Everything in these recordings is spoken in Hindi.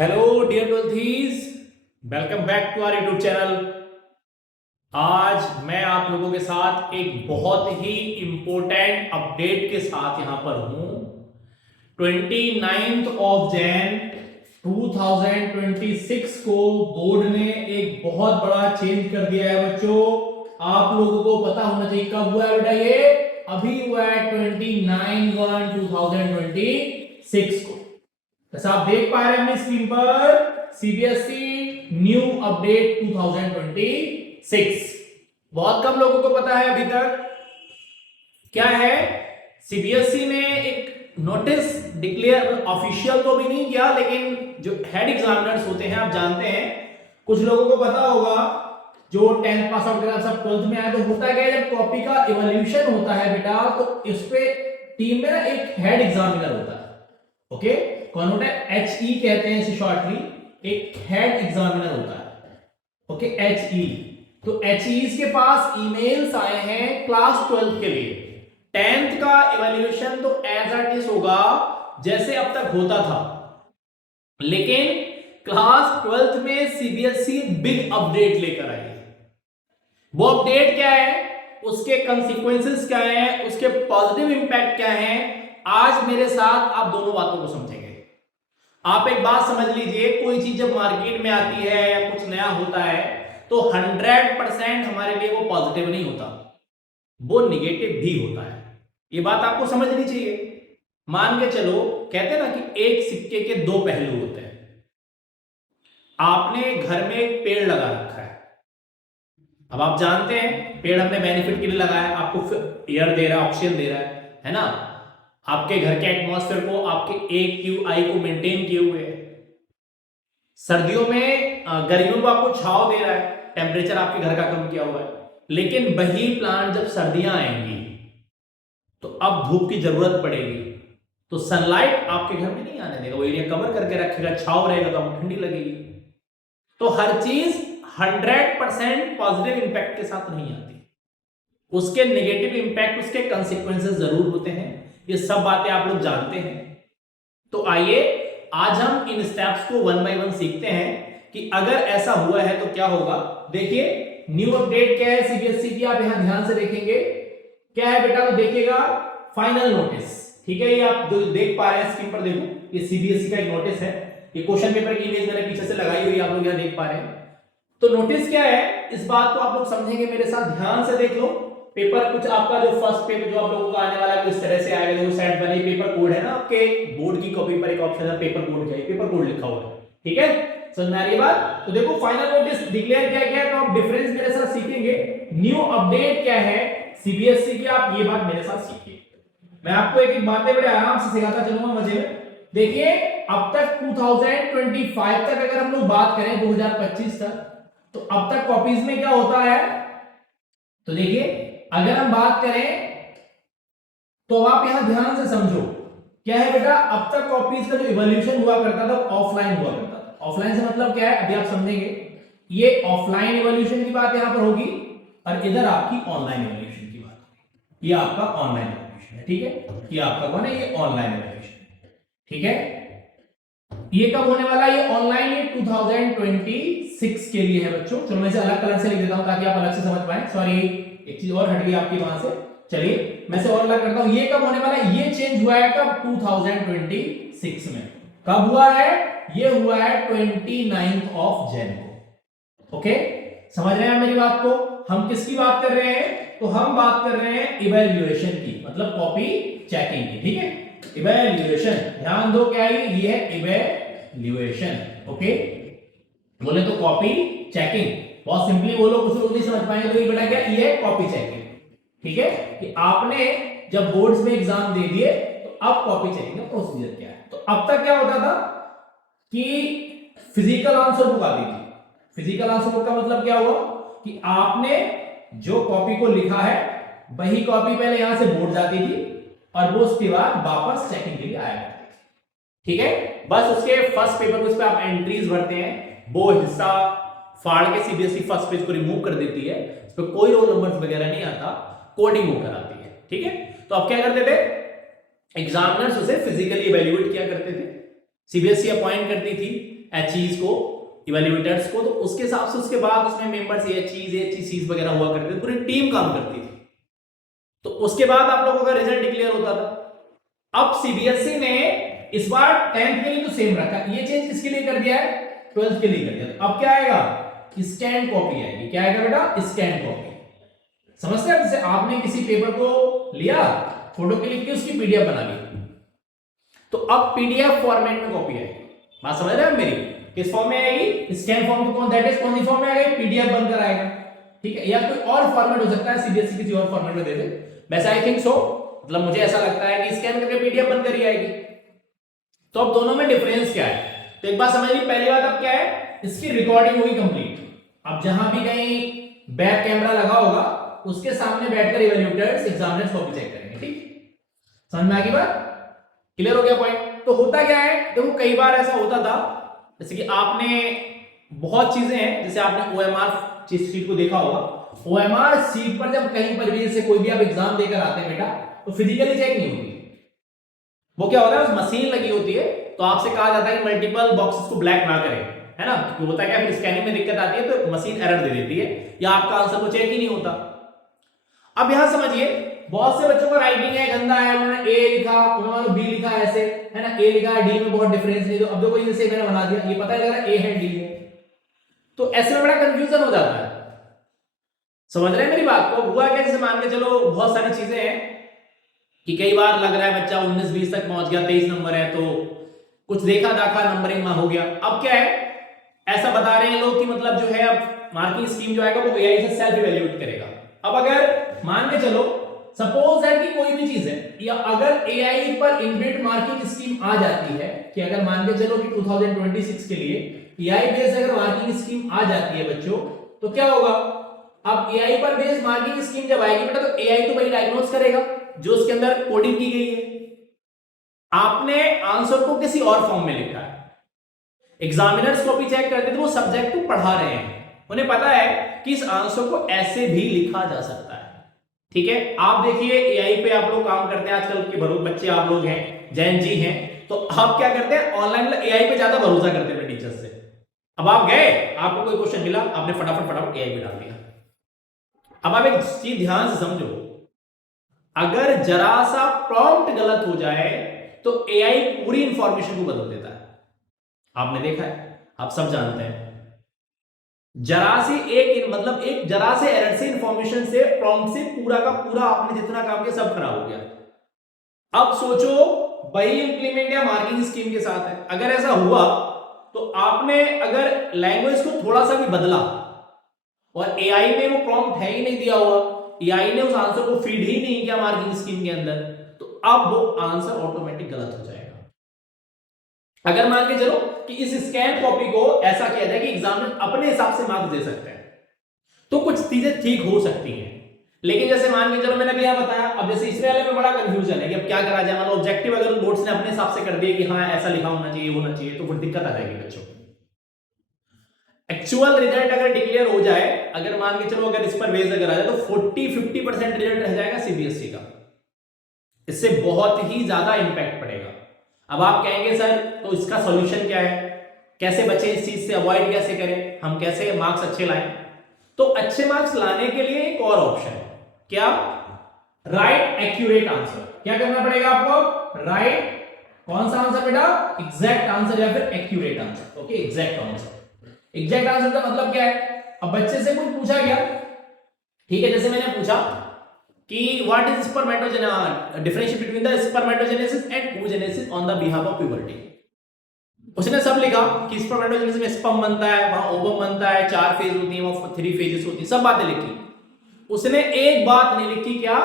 Hello dear twelfthies, welcome back to our YouTube channel. आज मैं आप लोगों के साथ एक बहुत ही इंपॉर्टेंट अपडेट के साथ यहां पर हूं। 29 ऑफ जैन 2026 को बोर्ड ने एक बहुत बड़ा चेंज कर दिया है बच्चों। आप लोगों को पता होना चाहिए कब हुआ है बेटा, ये अभी हुआ है 29/1/2026 को। जैसा आप देख पा रहे हैं अपनी स्क्रीन पर, सीबीएसई न्यू अपडेट 2026। बहुत कम लोगों को पता है अभी तक क्या है। सीबीएसई ने एक नोटिस डिक्लेयर, ऑफिशियल तो भी नहीं किया, लेकिन जो हेड एग्जामिनर्स होते हैं आप जानते हैं, कुछ लोगों को पता होगा जो 10th पास आउट करा सब 12th में आए, तो होता क्या है जब कॉपी का इवोल्यूशन होता है बेटा, तो इस पे टीम में ना एक हेड एग्जामिनर होता है। ओके, कौन होता है? HE कहते हैं इसे शॉर्टली, एक हेड एग्जामिनर होता है। Okay, HE। तो HEs के पास ईमेल्स आए हैं क्लास 12 के लिए। 10th का इवैल्यूएशन तो एज इट इज होगा जैसे अब तक होता था, लेकिन क्लास 12th में सीबीएसई बिग अपडेट लेकर आई है। वो अपडेट क्या है, उसके कंसिक्वेंसेस क्या है, उसके पॉजिटिव इंपैक्ट क्या है, आज मेरे साथ आप दोनों बातों को समझेंगे। आप एक बात समझ लीजिए, कोई चीज जब मार्केट में आती है या कुछ नया होता है तो 100% हमारे लिए वो पॉजिटिव नहीं होता, वो निगेटिव भी होता है। ये बात आपको समझनी चाहिए। मान के चलो, कहते हैं ना कि एक सिक्के के दो पहलू होते हैं। आपने घर में एक पेड़ लगा रखा है। अब आप जानते हैं पेड़ हमने बेनिफिट के लिए लगाया है, आपको एयर दे रहा है, ऑक्सीजन दे रहा है ना। आपके घर के एटमॉस्फेयर को, आपके AQI को मेंटेन किए हुए है। सर्दियों में, गर्मियों को आपको छांव दे रहा है, टेम्परेचर आपके घर का कम किया हुआ है। लेकिन वही प्लांट जब सर्दियां आएंगी तो अब धूप की जरूरत पड़ेगी, तो सनलाइट आपके घर में नहीं आने देगा, वो एरिया कवर करके रखेगा, छांव रहेगा तो आपको ठंडी लगेगी। तो हर चीज 100% पॉजिटिव इंपैक्ट के साथ नहीं आती, उसके नेगेटिव इंपैक्ट, उसके कंसिक्वेंसेस जरूर होते हैं। ये सब बातें आप लोग जानते हैं। तो आइए आज हम इन स्टेप्स को वन बाय वन सीखते हैं कि अगर ऐसा हुआ है तो क्या होगा। देखिए न्यू अपडेट क्या है सीबीएसई की, आप यहां ध्यान से देखेंगे क्या है बेटा, तो देखिएगा फाइनल नोटिस। ठीक है, ये आप जो देख पा रहे हैं स्क्रीन पर, देखो ये सीबीएसई का एक नोटिस है। ये क्वेश्चन पेपर की इमेज मैंने पीछे से लगाई हुई, आप लोग यहां देख पा रहे हैं। तो नोटिस क्या है, इस बात को आप लोग समझेंगे, मेरे साथ ध्यान से देख लो। पेपर कुछ आपका जो फर्स्ट पेपर जो आप लोगों का आने वाला है इस तरह से आएगा। जो सेट बने पेपर कोड है ना आपके बोर्ड की कॉपी पर, एक ऑप्शन है पेपर कोड का, पेपर कोड लिखा हुआ है। ठीक है, समझ में आ रही है बात? तो देखो फाइनल नोटिस डिक्लेयर किया गया, तो आप डिफरेंस मेरे साथ सीखेंगे। न्यू अपडेट क्या है सीबीएसई की, आप ये बात मेरे साथ सीखिए। मैं आपको एक एक बातें बड़े आराम से सिखाता चलूंगा, मजे में। देखिए अब तक 2025 तक अगर हम लोग बात करें, 2025 तक, तो अब तक कॉपीज में क्या होता है, तो देखिए अगर हम बात करें तो आप यहां ध्यान से समझो क्या है बेटा। अब तक कॉपीज का जो इवोल्यूशन हुआ करता था ऑफलाइन हुआ करता था। ऑफलाइन से मतलब क्या है, अभी आप समझेंगे। ये ऑफलाइन इवोल्यूशन की बात यहां पर होगी और इधर आपकी ऑनलाइन इवोल्यूशन की बात होगी। ये आपका ऑनलाइन इवोल्यूशन है, ठीक है। ये आपका कौन है, ये ऑनलाइन इवोल्यूशन, ठीक है। ये कब होने वाला है, ये ऑनलाइन, ये 2026 के लिए है बच्चों। चलो मैं इसे अलग कलर से लिख देता हूं ताकि आप अलग से समझ पाए। सॉरी, एक चीज और हट गई आपकी वहां से। चलिए मैं इसे और अलग करता हूं। ये कब होने वाला है, ये चेंज हुआ है कब, 2026 में। कब हुआ है, ये हुआ है 29 ऑफ जैन को। ओके, समझ रहे हैं मेरी बात को? हम किसकी बात कर रहे हैं, तो हम बात कर रहे हैं इवैल्यूएशन की, मतलब कॉपी चेकिंग की। ठीक है, इवैल्यूएशन, ध्यान दो क्या है, ये है इवैल्यूएशन। ओके, बोले तो कॉपी चेकिंग, बहुत सिंपली बोलो, कुछ लोग नहीं समझ पाएंगे तो ये बेटा क्या, ये है कॉपी चेकिंग। ठीक है, कि आपने जब बोर्ड्स में एग्जाम दे दिए तो अब कॉपी चेकिंग का प्रोसीजर क्या है। तो अब तक क्या होता था कि फिजिकल आंसर बुक आती थी। फिजिकल आंसर बुक का मतलब क्या हुआ कि आपने जो कॉपी को लिखा है वही कॉपी पहले यहां से बोर्ड जाती थी और वो उसके बाद वापस चेकिंग के लिए आया करती थी। ठीक है, बस उसके फर्स्ट पेपर उस पे आप एंट्रीज भरते हैं, वो हिस्सा फाड़ के सीबीएसई फर्स्ट पेज को रिमूव कर देती है, उस पर कोई रोल नंबर वगैरह नहीं आता, कोडिंग वो कराती है। ठीक है, तो अब क्या करते थे, एग्जामिनर्स उसे फिजिकली इवैल्यूएट किया करते थे, सीबीएसई अपॉइंट करती थी एचईज को, इवेल्युएटर्स को, तो उसके हिसाब से उसके बाद उसमें मेंबर्स एचईज वगैरह हुआ करते थे, पूरी टीम काम करती थी। तो उसके बाद आप लोगों का रिजल्ट डिक्लेयर होता था। अब सीबीएसई ने इस बार 10th के लिए तो सेम रखा, ये चेंज किसके लिए कर दिया है, 12th के लिए कर दिया। अब क्या आएगा, स्कैन कॉपी आएगी। क्या आएगा बेटा, स्कैन कॉपी। समझते हैं, जैसे आपने किसी पेपर को लिया, फोटो क्लिक की, उसकी पीडीएफ बना ली, तो अब पीडीएफ फॉर्मेट में कॉपी आएगी। बात समझ रहे हैं मेरी, किस फॉर्म में आएगी, स्कैन फॉर्म में, कौन दैट इज कौन सी फॉर्म में आएगी, पीडीएफ बनकर आएगा। ठीक है, या कोई और फॉर्मेट हो सकता है, सीबीएसई किसी और फॉर्मेट में दे दे, वैसे आई थिंक सो, मतलब मुझे ऐसा लगता है कि स्कैन करके पीडीएफ बनकर ही आएगी। तो अब दोनों में डिफरेंस क्या है, तो एक बात समझिए। पहली बात अब क्या है, इसकी रिकॉर्डिंग होगी कंप्लीट। अब जहां भी कहीं बैक कैमरा लगा होगा, उसके सामने बैठकर इवैल्यूएटर्स एग्जामिनर्स कॉपी चेक करेंगे। ठीक, समझ में आ गई बात, क्लियर हो गया पॉइंट। तो होता क्या है, देखो कई बार ऐसा होता था, जैसे कि आपने बहुत चीजें हैं, जैसे आपने ओएमआर शीट को देखा होगा, ओएमआर शीट पर जब कहीं पर भी से कोई भी आप एग्जाम देकर आते हैं बेटा, तो फिजिकली चेक नहीं होती, वो क्या होता है, उस मशीन लगी होती है, तो आपसे कहा जाता है कि मल्टीपल बॉक्सेस को ब्लैक ना करें, है ना। तो होता क्या है, फिर स्कैनिंग में दिक्कत आती है तो मशीन एरर दे देती है, या आपका आंसर को चेक ही नहीं होता। अब यहां समझिए, बहुत से बच्चों का राइटिंग है गंदा है, उन्होंने ए लिखा, उन्होंने बी लिखा, ऐसे है ना, ए लिखा है, डी में बहुत डिफरेंस नहीं। तो अब देखो जैसे मैंने बना दिया, ये पता लग रहा है ए है डी है, तो ऐसे में बड़ा कंफ्यूजन हो जाता है। समझ रहे हैं मेरी बात को, हुआ क्या, जैसे मान के चलो बहुत सारी चीजें हैं कि कई बार लग रहा है बच्चा 19-20 तक पहुंच गया, 23 नंबर है, तो कुछ देखा दाखा नंबरिंग में हो गया। अब क्या है, ऐसा बता रहे हैं लोग कि मतलब जो है अब मार्किंग स्कीम जो आएगा वो एआई से सेल्फ इवैल्यूएट करेगा। अब अगर मान के चलो, सपोज दैट कि कोई भी चीज है, या अगर एआई पर इनबिल्ट मार्किंग स्कीम आ जाती है, कि अगर मान के चलो कि 2026 के लिए एआई बेस्ड अगर मार्किंग स्कीम आ जाती है बच्चों, तो क्या होगा, अब एआई पर बेस्ड मार्किंग स्कीम जब आएगी बेटा, तो एआई तो भाई डायग्नोस करेगा जो उसके अंदर कोडिंग की गई है। आपने आंसर को किसी और फॉर्म में लिखा है, एग्जामिनर्स कॉपी चेक करते थे, वो सब्जेक्ट को पढ़ा रहे हैं, उन्हें पता है कि इस आंसर को ऐसे भी लिखा जा सकता है। ठीक है, आप देखिए एआई पे आप लोग काम करते हैं आजकल के बच्चे आप लोग हैं, जैन जी हैं, तो आप क्या करते हैं, ऑनलाइन एआई पे ज्यादा भरोसा करते हैं टीचर से। अब आप गए, आपको कोई क्वेश्चन मिला, आपने फटाफट एआई पे डाल दिया। अब आप एक चीज ध्यान से समझो, अगर जरा सा प्रॉम्प्ट गलत हो जाए तो एआई पूरी इंफॉर्मेशन को बदल देता है। आपने देखा है, आप सब जानते हैं, जरा सी एक जरा से एरर से इंफॉर्मेशन से प्रॉम्प्ट से पूरा का पूरा आपने जितना काम किया सब खराब हो गया। अब सोचो वही इंप्लीमेंट या मार्किंग स्कीम के साथ है, अगर ऐसा हुआ तो आपने अगर लैंग्वेज को थोड़ा सा भी बदला और एआई में वो प्रॉम्प्ट है ही नहीं दिया हुआ, एआई ने उस आंसर को फीड ही नहीं किया मार्किंग स्कीम के अंदर, तो अब वो आंसर ऑटोमेटिक गलत हो जाएगा। अगर मान के चलो कि इस स्कैन कॉपी को ऐसा किया जाए कि एग्जामिनर अपने हिसाब से मार्क्स दे सकते हैं, तो कुछ चीजें ठीक हो सकती हैं। लेकिन जैसे मान के चलो मैंने अभी यहां बताया, अब जैसे इस वाले में बड़ा कंफ्यूजन है कि अब क्या करा जाए, मतलब ऑब्जेक्टिव अगर बोर्ड्स ने अपने हिसाब से कर दिया कि हाँ ऐसा लिखा होना चाहिए होना चाहिए, तो फिर दिक्कत आ जाएगी बच्चों को। एक्चुअल रिजल्ट अगर डिक्लेयर हो जाए, अगर मान के चलो अगर इस पर बेस अगर आ जाए, तो 40-50% रिजल्ट रह जाएगा सीबीएसई का, इससे बहुत ही ज्यादा इंपैक्ट पड़ेगा। अब आप कहेंगे सर तो इसका सॉल्यूशन क्या है, कैसे बचे इस चीज से, अवॉइड कैसे करें, हम कैसे मार्क्स अच्छे लाएं। तो अच्छे मार्क्स लाने के लिए एक और ऑप्शन है, क्या, राइट एक्यूरेट आंसर। क्या करना पड़ेगा आपको, राइट कौन सा आंसर बेटा, एग्जैक्ट आंसर या फिर accurate answer. Okay, exact answer. Exact answer का मतलब क्या है, अब बच्चे से कुछ पूछा गया, ठीक है, जैसे मैंने पूछा कि what is spermatogenesis, differentiate between the spermatogenesis and oogenesis on the behalf of puberty. उसने सब लिखा कि स्पर्मेटोजेनेसिस में स्पर्म बनता है, वहां ओवम बनता है, 4 फेज होती है, वहां 3 फेजेस होती है, सब बातें लिखी। उसने एक बात नहीं लिखी, क्या,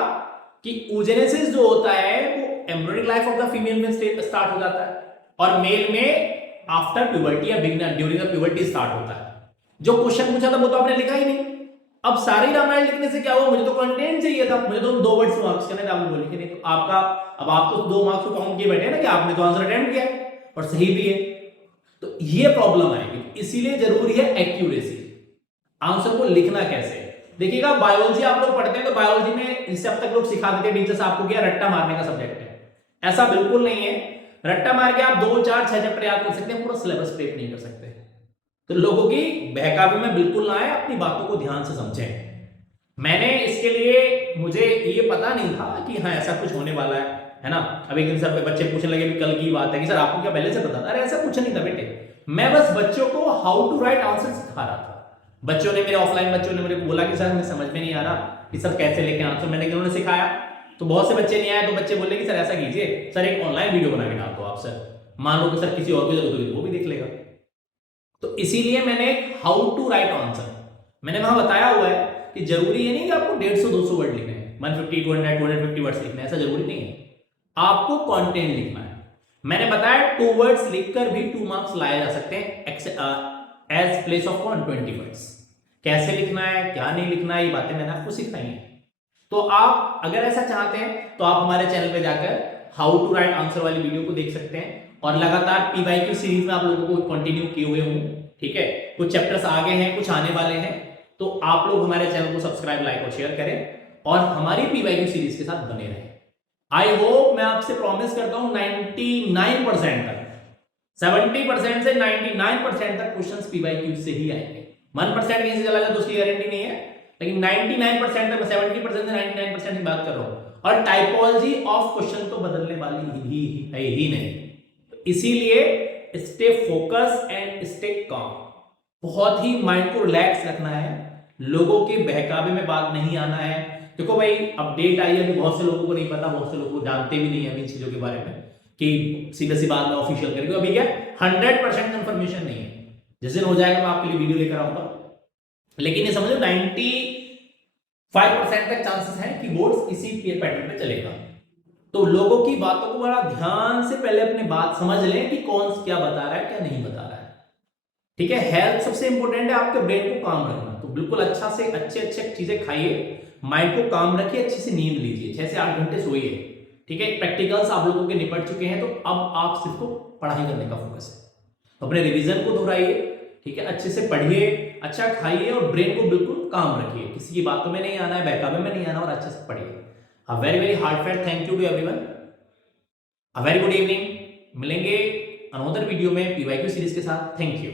कि oogenesis जो होता है वो embryonic life of the female में स्टार्ट हो जाता है और मेल में आफ्टर प्यूबर्टी या beginner during the puberty start होता है। जो क्वेश्चन पूछा था वो तो आपने लिखा ही नहीं। अब सारी रामायण लिखने से क्या हुआ, मुझे तो कंटेंट चाहिए था, मुझे तो 2 वर्ड्स मार्क्स करने थे, आपने बोले कि नहीं, तो आपका अब आप तो 2 मार्क्स को काउंट किए बैठे ना कि आपने तो आंसर अटेम्प्ट किया और सही भी है, तो ये प्रॉब्लम आएगी। इसीलिए जरूरी है एक्यूरेसी, आंसर को लिखना कैसे। देखिएगा बायोलॉजी आप लोग पढ़ते हैं तो बायोलॉजी में जिससे अब तक लोग सिखा देते हैं टीचर्स आपको क्या, रट्टा मारने का सब्जेक्ट है, ऐसा बिल्कुल नहीं है। रट्टा मार के आप 2 4 6 चैप्टर याद कर सकते हैं, पूरा सिलेबस प्रेप नहीं कर सकते। तो लोगों की बहकावे में बिल्कुल ना आए, अपनी बातों को ध्यान से समझें। मैंने इसके लिए, मुझे ये पता नहीं था कि हाँ ऐसा कुछ होने वाला है ना। अब एक दिन सर बच्चे पूछने लगे कल की बात है कि सर आपको क्या पहले से पता था? अरे ऐसा कुछ नहीं था बेटे, मैं बस बच्चों को हाउ टू राइट आंसर सिखा रहा था। बच्चों ने, मेरे ऑफलाइन बच्चों ने मेरे को बोला कि सर हमें समझ में नहीं आ रहा कि सर कैसे लेके आंसर, मैंने उन्होंने सिखाया। तो बहुत से बच्चे नहीं आए, तो बच्चे बोले कि सर ऐसा कीजिए सर, एक ऑनलाइन वीडियो बना के डाल दो आप सर, मान लो कि सर किसी और को जरूरत होगी वो भी देख लेगा। तो इसीलिए मैंने हाउ टू राइट आंसर मैंने वहां बताया हुआ है कि जरूरी है नहीं कि आपको 150-200 वर्ड लिखने हैं, 150 200 250 वर्ड्स लिखने हैं, ऐसा जरूरी नहीं है। आपको कंटेंट लिखना है। मैंने बताया 2 वर्ड्स लिखकर भी 2 मार्क्स लाए जा सकते हैं एज प्लेस ऑफ 120 वर्ड्स। कैसे लिखना है, क्या नहीं लिखना है, ये बातें मैंने आपको सिखाई हैं। तो आप अगर ऐसा चाहते हैं तो आप हमारे चैनल पे जाकर हाउ टू राइट आंसर वाली वीडियो को देख सकते हैं, और लगातार पीवाईक्यू सीरीज में आप लोगों को कंटिन्यू किए हुए हूं। ठीक है, कुछ चैप्टर्स आगे हैं, कुछ आने वाले हैं, तो आप लोग हमारे चैनल को सब्सक्राइब, लाइक और शेयर करें और हमारी पीवाईक्यू सीरीज के साथ बने रहें। आई होप, मैं आपसे प्रॉमिस करता हूं 99% तक, 70% से 99% तक क्वेश्चंस पीवाईक्यू से ही आएंगे। 1% कहीं से चला जाए तो उसकी गारंटी नहीं है, लेकिन 99% तक, 70% से 99% की बात कर रहा हूं। और टाइपोलॉजी ऑफ क्वेश्चन तो बदलने वाली ही नहीं। तो इसीलिए stay focus and stay calm. बहुत ही माइंड को रिलैक्स रखना है, लोगों के बहकावे में बात नहीं आना है। देखो भाई, अपडेट आई है, अभी बहुत से लोगों को नहीं पता, बहुत से लोगों को जानते भी नहीं है इन चीजों के बारे में कि सीधे सी बात में ऑफिशियल करेंगे। अभी क्या 100% कंफर्मेशन नहीं है, जिस दिन हो जाएगा मैं आपके लिए वीडियो लेकर आऊंगा। लेकिन ये समझो 95% तक चांसेस हैं कि बोर्ड इसी पैटर्न पे चलेगा। तो लोगों की बातों को बड़ा ध्यान से पहले अपनी बात समझ लें कि कौन क्या बता रहा है, क्या नहीं बता रहा है। ठीक है, हेल्थ सबसे इंपॉर्टेंट है, आपके ब्रेन को काम रखना। तो बिल्कुल अच्छा से अच्छे चीजें खाइए, माइंड को काम रखिए, अच्छी से नींद लीजिए, 6 से 8 घंटे सोइए। ठीक है, प्रैक्टिकल्स आप लोगों के निपट चुके हैं, तो अब आप सिर्फ पढ़ाई करने का फोकस है। तो अपने रिवीजन को दोहराइए, ठीक है, अच्छे से पढ़िए, अच्छा खाइए और ब्रेन को बिल्कुल काम रखिए। किसी की बातों में नहीं आना है, बहकावे में नहीं आना, और अच्छे से पढ़िए। A very very heartfelt thank you to everyone. A very good evening. मिलेंगे अनदर वीडियो में पीवाईक्यू सीरीज के साथ। Thank you.